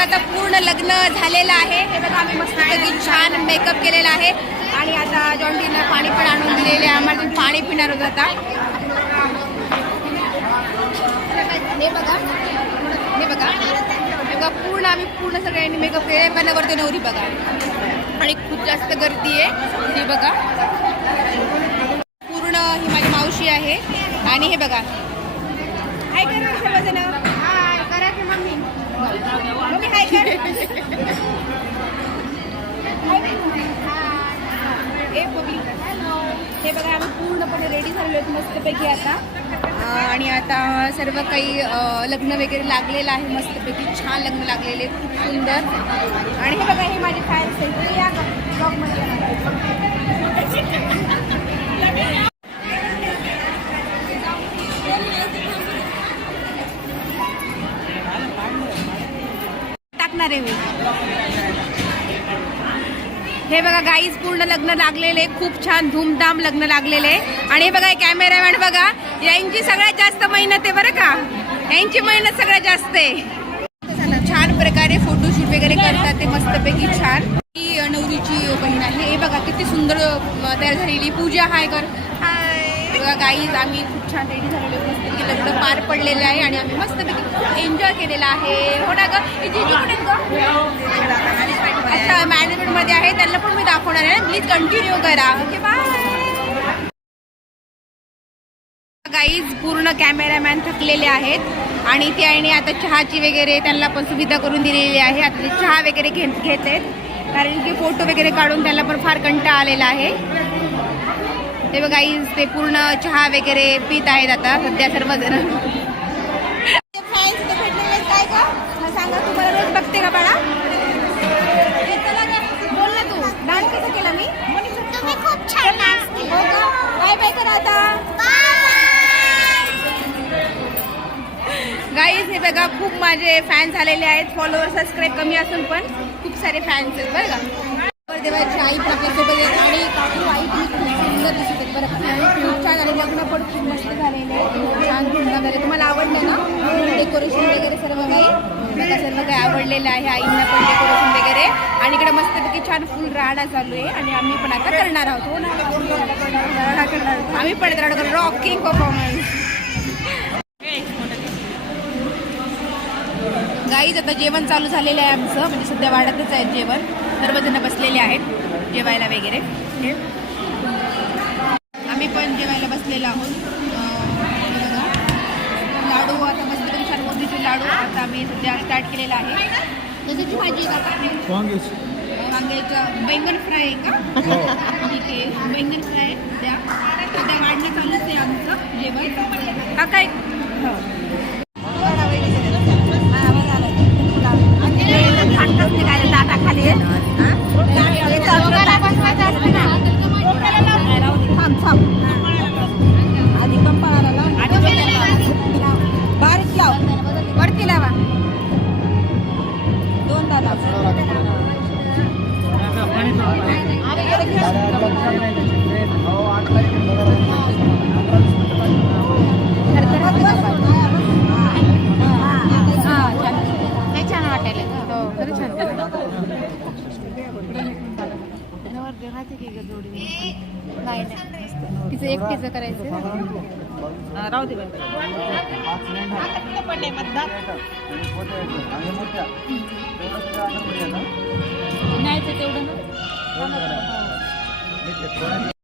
आता पूर्ण लग्न झालेलं आहे. हे बघा आम्ही मस्तपैकी छान मेकअप केलेला आहे आणि आता जॉन्टीनं पाणी पण आणून दिलेले आहे. आम्हाला पाणी पिणार होतं आता. हे बघा हे बघा हे बघा पूर्ण आम्ही पूर्ण सगळ्यांनी मेकअप केले. पण नवरते नवरी बघा आणि खूप जास्त गर्दी आहे. हे बघा पूर्ण ही माझी मावशी आहे आणि हे बघा हाय करा सर्वजण. हाय करा की मम्मी मम्मी हाय कर. हे बघा आम्ही पूर्णपणे रेडी झालेलो आहेत मस्तपैकी आता. आणि आता सर्व काही लग्न वगैरे लागलेलं आहे. मस्तपैकी छान लग्न लागलेले खूप सुंदर. आणि हे बघा हे माझे फॅन्स आहेत. या ब्लॉगमध्ये टाकणार आहे मी. हे बघा गाईज पूर्ण लग्न लागलेले खूप छान धूमधाम लग्न लागलेले. आणि हे बघा कॅमेरामॅन बघा यांची सगळ्यात जास्त मेहनत आहे बरं का. यांची मेहनत सगळ्यात जास्त आहे. छान प्रकारे फोटोशूट वगैरे करतात ते मस्तपैकी छान. ही नवरीची बहीण आहे. हे बघा किती सुंदर तयार झालेली. पूजा हाय कर. बघा गाईज आम्ही खूप छान रेडी झालेलो मस्तपैकी लग्न पार पडलेलं आहे आणि आम्ही मस्तपैकी एन्जॉय केलेला आहे. हो ना ग. अच्छा मॅनेजमेंट मध्ये आहे त्यांना पण मी दाखवणार आहे. प्लीज कंटिन्यू करा. Okay bye. गाईज पूर्ण कॅमेरामॅन थकलेले आहेत आणि त्याने आता चहाची वगैरे त्यांना पण सुविधा करून दिलेली आहे. आता ते चहा वगैरे घेत आहेत कारण की फोटो वगैरे काढून त्यांना पण फार कंटाळा आलेला आहे. ते बघा गाईज ते पूर्ण चहा वगैरे पित आहेत आता सध्या सर्वजण. काय का सांगा तुम्हाला रोज बघते का बाळा. बोल ना तू डान्स कसा केला मी. तुम्ही खूप छान डान्स केला. बाय बाय करा आता. गाईज हे बघा खूप माझे फॅन्स आलेले आहेत. फॉलोअर सबस्क्राईब कमी असून पण खूप सारे फॅन्स आहेत बरं का. देवाची आई पण आपल्यासोबत आहेत आणि काकू आई पण खूप सुंदर दिसत आहेत बरं का. खूप छान आणि लग्न पण खूप मस्त झालेलं आहे. छान धुंदा वगैरे तुम्हाला आवडलं ना डेकोरेशन वगैरे सर्व काही. मला सर्व काही आवडलेलं आहे. आईंना पण डेकोरेशन वगैरे आणि इकडे मस्तपैकी छान फुल राडा चालू आहे आणि आम्ही पण आता करणार आहोत. हो ना आम्ही पण करणार रॉकिंग परफॉर्मन्स. गाईज आता जेवण चालू झालेलं आहे आमचं म्हणजे सध्या वाढतच आहे जेवण. सर्वजण बसलेले आहेत जेवायला वगैरे. आम्ही पण जेवायला बसलेलो आहोत. लाडू आता मस्त छान मोतीचे लाडू आता आम्ही सध्या स्टार्ट केलेला आहे. त्याची भाजी वांग्याचा बैंगन फ्राय आहे का. ठीक आहे बैंगन फ्राय सध्या वाढणं चालूच आहे आमचं जेवण. हा काय खाली आधी कंपाळाला बारीक लाव वरती लावा 2 दादा. छान वाटायला खरं छान. नाही तिचं एकटीचं करायचं. राहू दे नाही तेवढं ना.